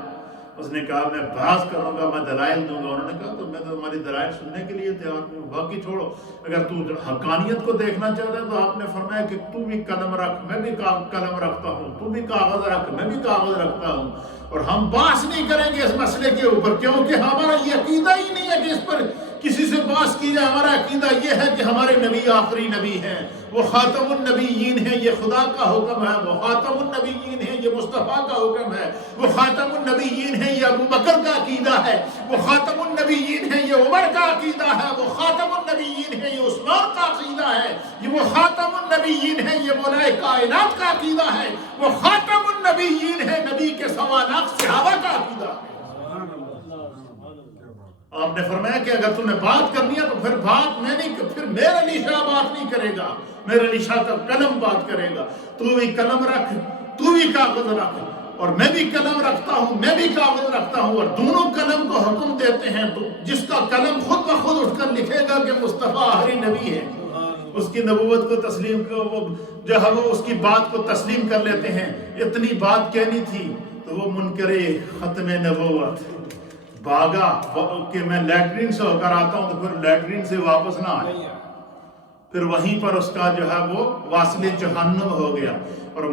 اس نے کہا میں بحث کروں گا، میں دلائل دوں گا۔ انہوں نے کہا تو میں تو تمہاری دلائل سننے کے لیے تیار ہوں، باقی چھوڑو، اگر تو حقانیت کو دیکھنا چاہتا ہے تو آپ نے فرمایا کہ تو بھی قلم رکھ، میں بھی قلم رکھتا ہوں، تو بھی کاغذ رکھ، میں بھی کاغذ رکھتا ہوں، اور ہم بحث نہیں کریں گے اس مسئلے کے اوپر، کیونکہ ہمارا یہ عقیدہ ہی نہیں ہے کہ اس پر کسی سے بحث کی جائے۔ ہمارا عقیدہ یہ ہے کہ ہمارے نبی آخری نبی ہیں، وہ خاتم النبیین ہیں، یہ خدا کا حکم ہے، وہ خاتم النبیین ہیں، یہ مصطفیٰ کا حکم ہے، وہ خاتم النبیین ہیں، یہ ابو بکر کا عقیدہ ہے، وہ خاتم النبیین ہیں، یہ عمر کا عقیدہ ہے، وہ خاتم النبیین ہیں، یہ عثمان کا عقیدہ ہے، یہ وہ خاتم النبیین ہیں، یہ مولا کائنات کا عقیدہ ہے، وہ خاتم النبیین ہیں، نبی کے سوا لاکھ صحابہ کا عقیدہ ہے۔ آپ نے فرمایا کہ اگر تم نے بات کرنی ہے تو پھر بات میں نہیں، پھر میرے علی شاہ بات نہیں کرے گا، میرے علی شاہ کا قلم بات کرے گا۔ تو بھی قلم رکھ، تو بھی کاغذ رکھ، اور میں بھی قلم رکھتا ہوں، میں بھی کاغذ رکھتا ہوں، اور دونوں قلم کو حکم دیتے ہیں۔ تو جس کا قلم خود بخود اٹھ کر لکھے گا کہ مصطفیٰ آخری نبی ہے، اس کی نبوت کو تسلیم جو ہے وہ اس کی بات کو تسلیم کر لیتے ہیں۔ اتنی بات کہنی تھی تو وہ منکر ختم نبوت بھاگا کہ میں لیٹرین سے ہو کر آتا ہوں، تو پھر لیٹرین سے واپس نہ آئے، پھر وہیں پر اس کا جو ہے وہ واصل جہنم ہو گیا۔ اور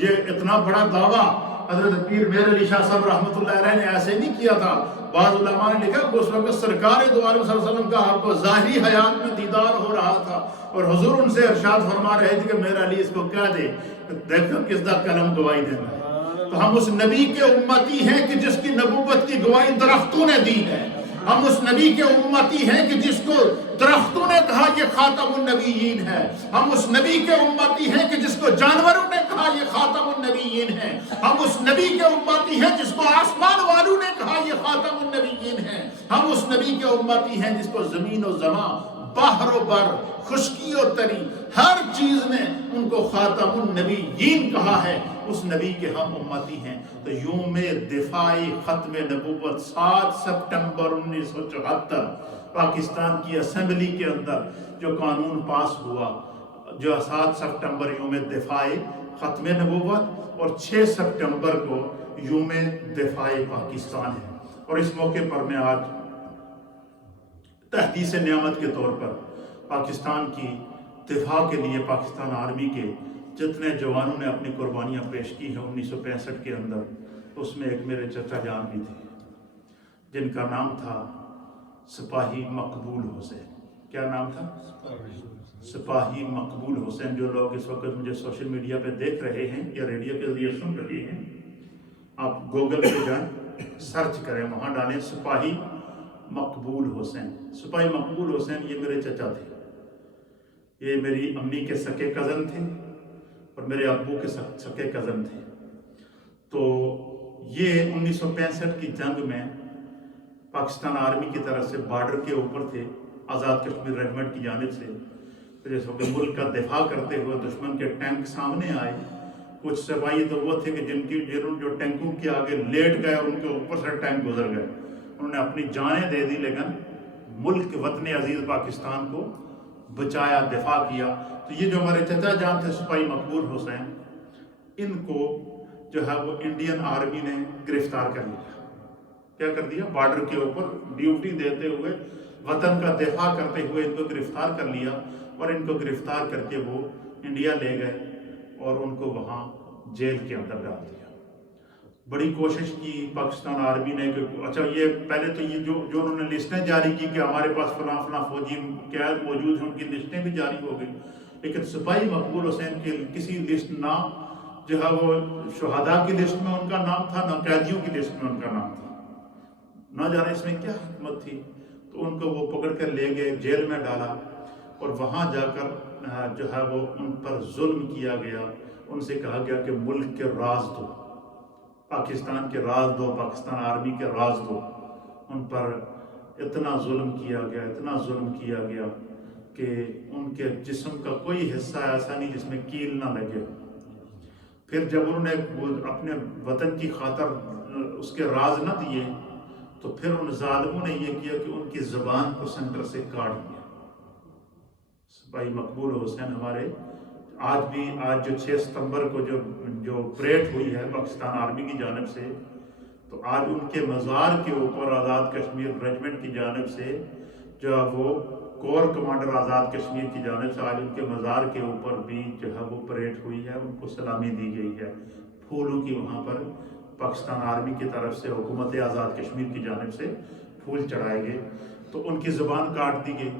یہ اتنا بڑا دعویٰ حضرت پیر میر علی شاہ صاحب رحمۃ اللہ علیہ نے ایسے نہیں کیا تھا۔ بعض علماء نے لکھا کہ اس وقت سرکار دو عالم صلی اللہ علیہ وسلم کا آپ کو ظاہری حیات میں دیدار ہو رہا تھا، اور حضور ان سے ارشاد فرما رہے تھے کہ میرا علی اس کو کہہ دے، دیکھو کس دا قلم گواہی دینا ہے۔ تو ہم اس نبی کے امتی ہیں کہ جس کی نبوت کی گواہی درختوں نے دی ہے، ہم اس نبی کے امتی ہیں کہ جس کو درختوں نے کہا یہ خاتم النبیین ہے، ہم اس نبی کے امتی ہیں کہ جس کو جانوروں نے کہا یہ خاتم النبیین ہے، ہم اس نبی کے امتی ہیں جس کو آسمان والوں نے کہا یہ خاتم النبیین ہے، ہم اس نبی کے امتی ہیں جس کو زمین و زمان، بحر و بر، خشکی و تری، ہر چیز نے ان کو خاتم النبیین کہا ہے، اس نبی کے ہم امتی ہیں۔ تو یوم دفاع ختم نبوت 7 سپٹمبر 1974 پاکستان کی اسمبلی کے اندر جو قانون پاس ہوا، جو 7 سپٹمبر یوم دفاع ختم نبوت اور 6 سپٹمبر کو یوم دفاع پاکستان ہے۔ اور اس موقع پر میں آج تحدیث نعمت کے طور پر پاکستان کی دفاع کے لیے پاکستان آرمی کے جتنے جوانوں نے اپنی قربانیاں پیش کی ہیں 1965 کے اندر، اس میں ایک میرے چچا جان بھی تھے، جن کا نام تھا سپاہی مقبول حسین. کیا نام تھا؟ سپاہی مقبول حسین. جو لوگ اس وقت مجھے سوشل میڈیا پہ دیکھ رہے ہیں یا ریڈیو کے ذریعے سن رہے ہیں، آپ گوگل پہ جائیں، سرچ کریں، وہاں ڈالیں سپاہی مقبول حسین. سپاہی مقبول حسین یہ میرے چچا تھے. یہ میری امی کے سکے کزن تھے اور میرے ابو کے سکے کزن تھے. تو یہ 1965 کی جنگ میں پاکستان آرمی کی طرف سے بارڈر کے اوپر تھے، آزاد کشمیر ریجمنٹ کی جانب سے. جیسے کہ ملک کا دفاع کرتے ہوئے دشمن کے ٹینک سامنے آئے. کچھ سپاہی تو وہ تھے کہ جنہوں جو ٹینکوں کے آگے لیٹ گئے اور ان کے اوپر سے ٹینک گزر گئے. انہوں نے اپنی جانیں دے دی لیکن ملک وطن عزیز پاکستان کو بچایا، دفاع کیا. تو یہ جو ہمارے چچا جان تھے سپاہی مقبول حسین، ان کو جو ہے وہ انڈین آرمی نے گرفتار کر لیا. کیا کر دیا؟ بارڈر کے اوپر ڈیوٹی دیتے ہوئے، وطن کا دفاع کرتے ہوئے ان کو گرفتار کر لیا. اور ان کو گرفتار کر کے وہ انڈیا لے گئے اور ان کو وہاں جیل کے اندر ڈال دیا. بڑی کوشش کی پاکستان آرمی نے کہ اچھا یہ پہلے تو یہ جو انہوں نے لسٹیں جاری کی کہ ہمارے پاس فلاں فلاں فوجی قید موجود ہیں، ان کی لسٹیں بھی جاری ہو گئی. لیکن سپاہی مقبول حسین کی کسی لسٹ نہ جو ہے وہ شہداء کی لسٹ میں ان کا نام تھا، نہ قیدیوں کی لسٹ میں ان کا نام تھا. نہ جانے اس میں کیا حکمت تھی. تو ان کو وہ پکڑ کر لے گئے، جیل میں ڈالا اور وہاں جا کر جو ہے وہ ان پر ظلم کیا گیا. ان سے کہا گیا کہ ملک کے راز دو، پاکستان کے راز دو، پاکستان آرمی کے راز دو. ان پر اتنا ظلم کیا گیا، اتنا ظلم کیا گیا کہ ان کے جسم کا کوئی حصہ ایسا نہیں جس میں کیل نہ لگے. پھر جب انہوں نے اپنے وطن کی خاطر اس کے راز نہ دیے تو پھر ان ظالموں نے یہ کیا کہ ان کی زبان کو سینٹر سے کاٹ دیا. سپاہی مقبول حسین ہمارے آج جو 6 ستمبر کو جو پریڈ ہوئی ہے پاکستان آرمی کی جانب سے، تو آج ان کے مزار کے اوپر آزاد کشمیر ریجمنٹ کی جانب سے جو وہ کور کمانڈر آزاد کشمیر کی جانب سے آج ان کے مزار کے اوپر بھی جو ہے وہ پریڈ ہوئی ہے. ان کو سلامی دی گئی ہے پھولوں کی. وہاں پر پاکستان آرمی کی طرف سے حکومت آزاد کشمیر کی جانب سے پھول چڑھائے گئے. تو ان کی زبان کاٹ دی گئی.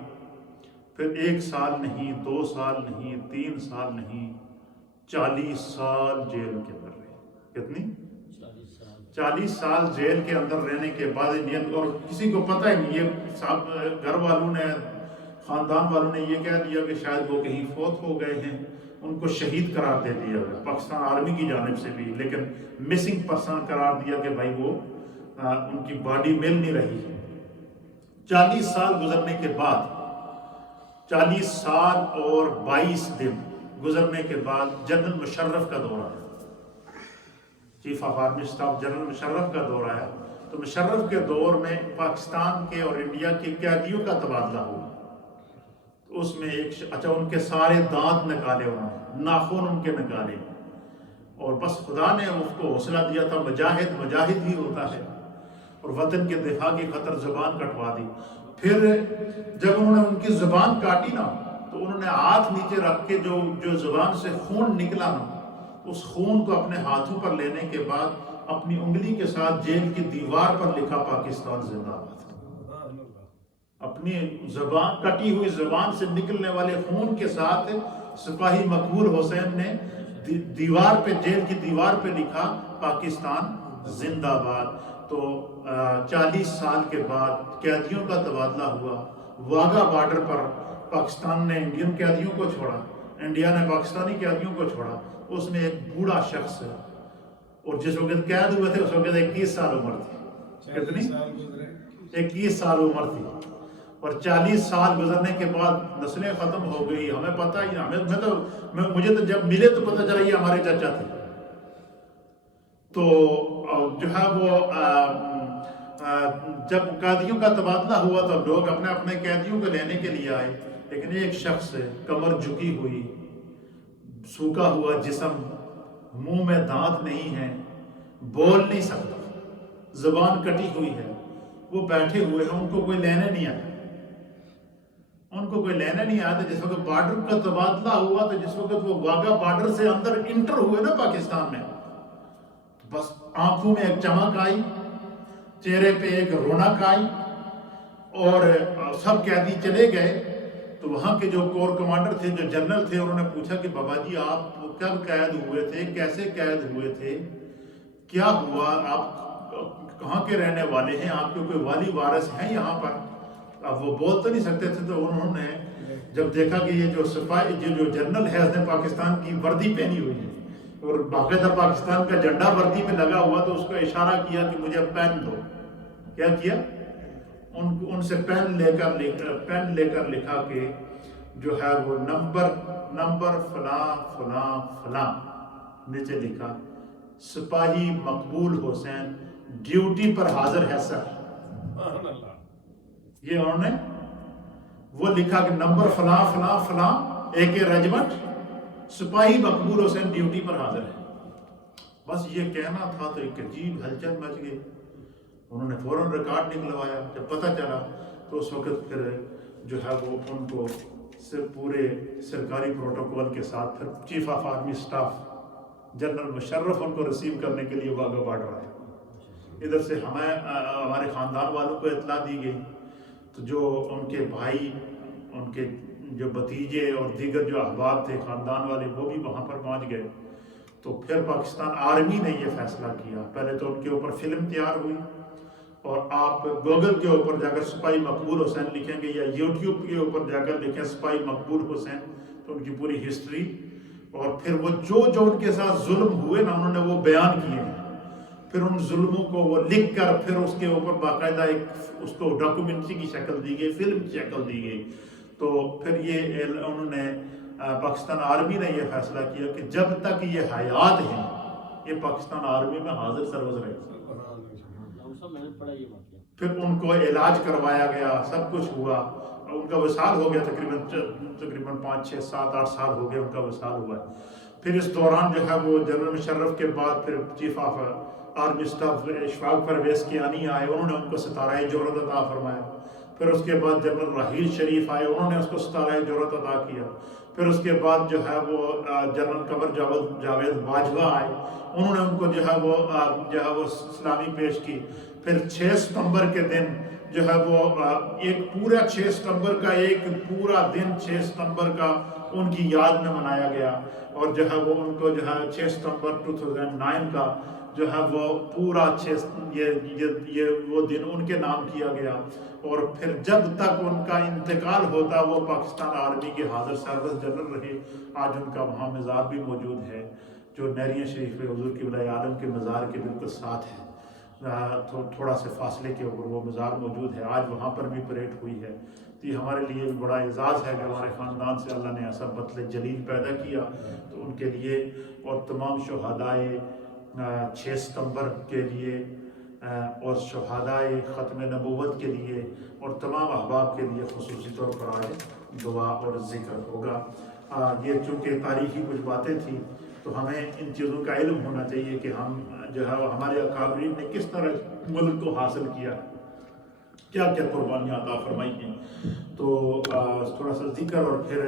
پھر 1 سال نہیں، 2 سال نہیں، 3 سال نہیں، 40 سال جیل کے اندر رہے. کتنی؟ 40 سال جیل کے اندر رہنے کے بعد اور کسی کو پتہ ہی نہیں. یہ گھر والوں نے، خاندان والوں نے یہ کہہ دیا کہ شاید وہ کہیں فوت ہو گئے ہیں. ان کو شہید قرار دے دیا گیا پاکستان آرمی کی جانب سے بھی، لیکن مسنگ پرسن قرار دیا کہ بھائی وہ ان کی باڈی مل نہیں رہی. 40 سال گزرنے کے بعد، 40 سال اور 22 دن گزرنے کے بعد جنرل مشرف کا دور آیا. Chief of army staff general Musharraf کا دور آیا. تو مشرف کے دور میں پاکستان کے اور انڈیا کے قیدیوں کا تبادلہ ہوا. اس میں ان کے سارے دانت نکالے، انہوں نے ناخن ان کے نکالے. اور بس خدا نے اس کو حوصلہ دیا تھا، مجاہد ہی ہوتا ہے. اور وطن کے دفاع کی خاطر زبان کٹوا دی. پھر جب انہوں نے ان کی زبان کاٹی نا، تو انہوں نے ہاتھ نیچے رکھ کے جو زبان سے خون نکلا نا، اس خون کو اپنے ہاتھوں پر لینے کے بعد اپنی انگلی کے ساتھ جیل کی دیوار پر لکھا پاکستان زندہ باد. اپنی زبان، کٹی ہوئی زبان سے نکلنے والے خون کے ساتھ سپاہی مقبول حسین نے دیوار پہ، جیل کی دیوار پہ لکھا پاکستان زندہ باد. تو 40 سال کے بعد قیدیوں کا تبادلہ ہوا. واگا بارڈر پر پاکستان نے انڈین قیدیوں کو چھوڑا، انڈیا نے پاکستانی قیدیوں کو چھوڑا. اس میں ایک بوڑھا شخص ہے، اور جس وقت قید ہوئے تھے اس وقت 21 سال عمر تھی. کتنی؟ 21 سال عمر تھی. اور 40 سال گزرنے کے بعد نسلیں ختم ہو گئی. ہمیں پتہ ہی نہیں، مجھے تو جب ملے تو پتہ چلا یہ ہمارے چچا تھے. تو جو ہے وہ جب قیدیوں کا تبادلہ ہوا تو لوگ اپنے اپنے قیدیوں کو لینے کے لیے آئے. لیکن ایک شخص کمر جھکی ہوئی، سوکھا ہوا جسم، منہ میں دانت نہیں ہے، بول نہیں سکتا، زبان کٹی ہوئی ہے، وہ بیٹھے ہوئے ہیں. ان کو کوئی لینے نہیں آیا. تو جس وقت بارڈر کا تبادلہ ہوا، تو جس وقت وہ واگا بارڈر سے اندر انٹر ہوئے نا پاکستان میں، بس آنکھوں میں ایک چمک آئی. چہرے پہ ایک رونق آئی اور سب قیدی چلے گئے. تو وہاں کے جو کور کمانڈر تھے، جو جنرل تھے، انہوں نے پوچھا کہ بابا جی آپ کب قید ہوئے تھے، کیسے قید ہوئے تھے، کیا ہوا، آپ کہاں کے رہنے والے ہیں، آپ کے کوئی والی وارث ہیں یہاں پر؟ اب وہ بول تو نہیں سکتے تھے. تو انہوں نے جب دیکھا کہ یہ جو سپاہی جو جنرل ہے اس نے پاکستان کی وردی پہنی ہوئی ہے اور باقاعدہ پاکستان کا جھنڈا وردی پہ لگا ہوا، تو اس کو اشارہ کیا کہ مجھے پین دو. کیا کیا؟ ان سے پین لے کر لکھا کہ جو ہے وہ نمبر فلاں فلاں فلاں، نیچے لکھا سپاہی مقبول حسین ڈیوٹی پر حاضر ہے سر. یہ انہوں نے وہ لکھا کہ نمبر فلاں فلاں فلاں ایک ریجمنٹ سپاہی مقبول حسین ڈیوٹی پر حاضر ہے. بس یہ کہنا تھا تو ایک عجیب ہلچل مچ گئی. انہوں نے فوراً ریکارڈ نکلوایا. جب پتہ چلا تو اس وقت پھر جو ہے وہ ان کو پورے سرکاری پروٹوکول کے ساتھ پھر chief of army staff general Musharraf ان کو ریسیو کرنے کے لیے واگا بارڈر آئے. ادھر سے ہمارے خاندان والوں کو اطلاع دی گئی. تو جو ان کے بھائی، ان کے جو بھتیجے اور دیگر جو احباب تھے خاندان والے، وہ بھی وہاں پر پہنچ گئے. تو پھر پاکستان آرمی نے یہ فیصلہ کیا. پہلے تو ان کے اوپر فلم تیار ہوئی، اور آپ گوگل کے اوپر جا کر سپاہی مقبول حسین لکھیں گے یا یوٹیوب کے اوپر جا کر لکھیں سپاہی مقبول حسین، تو ان کی پوری ہسٹری اور پھر وہ جو ان کے ساتھ ظلم ہوئے نا، انہوں نے وہ بیان کیے ہیں. پھر ان ظلموں کو وہ لکھ کر پھر اس کے اوپر باقاعدہ اس کو ڈاکومنٹری کی شکل دی گئی، فلم کی شکل دی گئی. تو پھر یہ انہوں نے پاکستان آرمی نے یہ فیصلہ کیا کہ جب تک یہ حیات ہیں یہ پاکستان آرمی میں حاضر سروس رہے. پھر ان کو علاج کروایا گیا، سب کچھ ہوا. ان کا وصال ہو گیا، تقریباً 5 6 7 8 سال ہو گئے ان کا وصال ہوا ہے. پھر اس دوران جو ہے وہ جنرل مشرف کے بعد پھر chief of army staff Ashfaq Parvez Kayani آئے. انہوں نے ان کو ستارۂ جرأت عطا فرمایا. پھر اس کے بعد جنرل راحیل شریف آئے، انہوں نے اس کو ستارۂ جرأت عطا کیا. پھر اس کے بعد جو ہے وہ جنرل قمر جاوید باجوہ آئے، انہوں نے ان کو جو ہے وہ سلامی پیش کی. پھر 6 ستمبر کے دن جو ہے وہ ایک پورا 6 ستمبر کا ایک پورا دن 6 ستمبر کا ان کی یاد میں منایا گیا. اور جو ہے وہ ان کو جو ہے 6 ستمبر 2009 کا جو ہے وہ پورا یہ وہ دن ان کے نام کیا گیا. اور پھر جب تک ان کا انتقال ہوتا وہ پاکستان آرمی کے حاضر سروس جنرل رہے. آج ان کا وہاں مزار بھی موجود ہے جو نیریاں شریف حضور قبلہ عالم کے مزار کے بالکل ساتھ ہے. تھوڑا سے فاصلے کے اوپر وہ مزار موجود ہے. آج وہاں پر بھی پریڈ ہوئی ہے. تو یہ ہمارے لیے بڑا اعزاز ہے کہ ہمارے خاندان سے اللہ نے ایسا بطل جلیل پیدا کیا. تو ان کے لیے اور تمام شہدائے 6 ستمبر کے لیے اور شہدائے ختم نبوت کے لیے اور تمام احباب کے لیے خصوصی طور پر آج دعا اور ذکر ہوگا. یہ چونکہ تاریخی کچھ باتیں تھیں تو ہمیں ان چیزوں کا علم ہونا چاہیے کہ ہم جو ہے ہمارے اکابرین نے کس طرح ملک کو حاصل کیا، کیا کیا قربانیاں عطا فرمائی ہیں. تو تھوڑا سا ذکر اور پھر